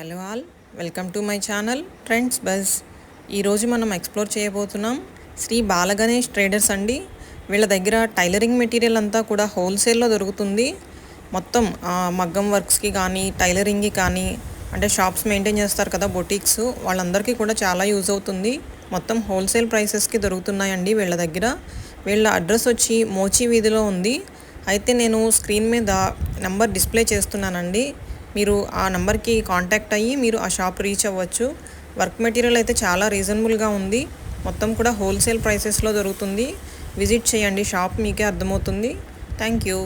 Hello all, welcome to my channel trends buzz. ఈరోజు మనం explore చేయబోతున్నాం శ్రీ బాలగణేష్ ట్రేడర్స్ అండి. వీళ్ళ దగ్గర టైలరింగ్ మెటీరియల్ అంతా కూడా హోల్సేల్లో దొరుకుతుంది. మొత్తం మగ్గం వర్క్స్కి కానీ టైలరింగ్కి కానీ అంటే షాప్స్ మెయింటైన్ చేస్తారు కదా బొటిక్స్, వాళ్ళందరికీ కూడా చాలా యూజ్ అవుతుంది. మొత్తం హోల్సేల్ ప్రైసెస్కి దొరుకుతున్నాయండి వీళ్ళ దగ్గర. వీళ్ళ అడ్రస్ వచ్చి మోచి వీధిలో ఉంది. అయితే నేను స్క్రీన్ మీద నెంబర్ డిస్ప్లే చేస్తున్నానండి. మీరు ఆ నెంబర్కి కాంటాక్ట్ అయ్యి మీరు ఆ షాప్ రీచ్ అవ్వచ్చు. వర్క్ మెటీరియల్ అయితే చాలా రీజనబుల్గా ఉంది. మొత్తం కూడా హోల్సేల్ ప్రైసెస్లో దొరుకుతుంది. విజిట్ చేయండి, షాప్ మీకే అర్థమవుతుంది. Thank you.